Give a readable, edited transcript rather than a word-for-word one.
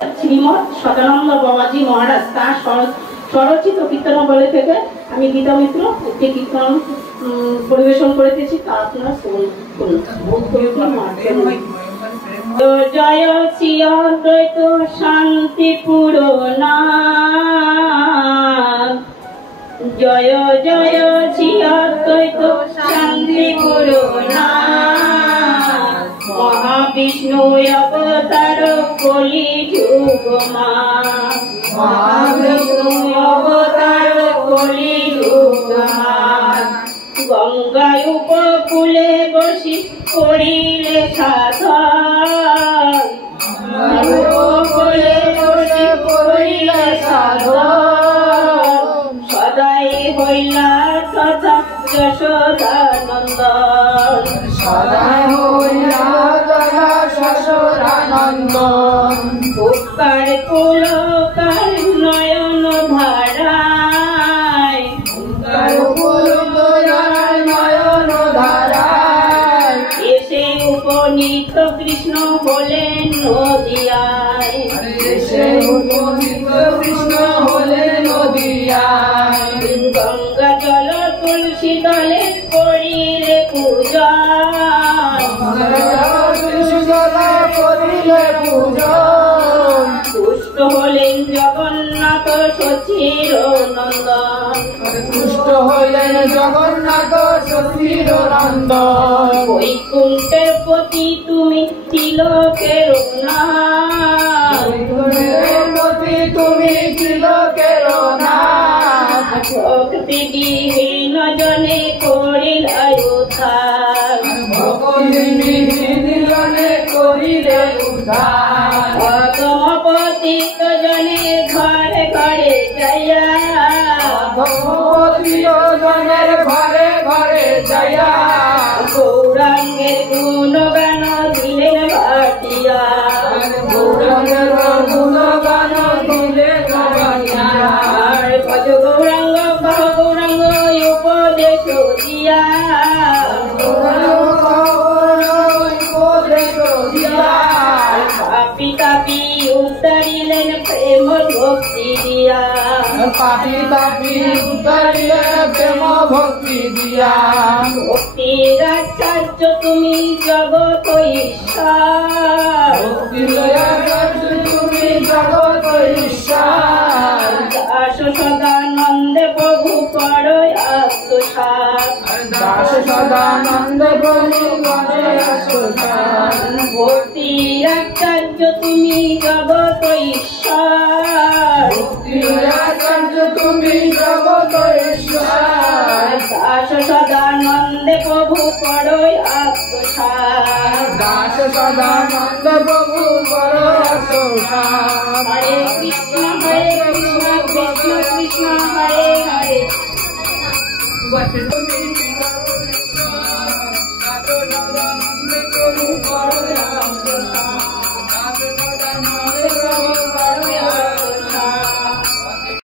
শ্রীমৎ সদানন্দ বাবাজি মহারাজ তার স্বরচিত কীর্তনাবলী থেকে আমি গীতা মিত্র একটি কীর্তন পরিবেশন করেছি, তা আপনারা শুনুন। জয় শ্রী অদ্বৈত শান্তিপুর নাম, জয় জয় শ্রী অদ্বৈত শান্তিপুর নাম, মহাবিষ্ণু অবতার কলি যুগ মা, মহাবিষ্ণু অবতার কলি যুগ মা, গঙ্গায় উপকূলে বসি করিলে সাধন, উপকূলে বসি করিলে সাধন, সদাই হইলা তথা যশোদানন্দন, সদাই হইলা তথা যশোদানন্দন, উপকার পুলকার নয়ন ধারায়, উপকার পুলকার নয়ন ধারায়, এসে উপনীত কৃষ্ণ হলেন নদিয়ায়, এসে উপনীত কৃষ্ণ হলেন নদিয়ায়, গঙ্গা জল তুলসী দলে করিলে পূজা, তুলসী দলে করিলে পূজা, তুষ্ট হলেন জগন্নাথ সচির নন্দন, তুষ্ট হলেন জগন্নাথ সচির নন্দন, বৈকুণ্ঠের প্রতি তুমি তিলকের না, বৈকুণ্ঠের প্রতি তুমি তিলকের না, ভক্তিবিহীন জনে করিলে উদ্ধার, ভক্তিবিহীন জনে করিলে উদ্ধার, অধমপতিত জনে ঘরে ঘরে যাইয়া, অধমপতিত জনের ঘরে ঘরে যাইয়া, গৌরাঙ্গের গুণগান দিলেন বাটিয়া, গৌরাঙ্গের গুণগান দিলেন বাটিয়া, ভজ গৌরাঙ্গ বাহ গৌরাঙ্গ উপদেশ দিয়া, উপদেশ দিয়া, পাপি তাপি উদ্ধারিলেন প্রেম ভক্তি দিয়া, পাপি তাপি উদ্ধারিলেন প্রেম ভক্তি দিয়া, ভক্তির আচার্য তুমি জগৎ ঈশ্বর, ভক্তির আচার্য তুমি জগৎ ঈশ্বর, দাস সদানন্দে প্রভু করো আত্মসাৎ, দাস সদানন্দে প্রভু করো আত্মসাৎ, ভক্তির আচার্য তুমি জগৎ ঈশ্বর, ভক্তির আচার্য তুমি জগৎ ঈশ্বর, দাস সদানন্দে প্রভু করো আত্মসাৎ, দাস সদানন্দে প্রভু করো আত্মসাৎ, হরে কৃষ্ণ কৃষ্ণ কৃষ্ণ হরে হরে, তুমি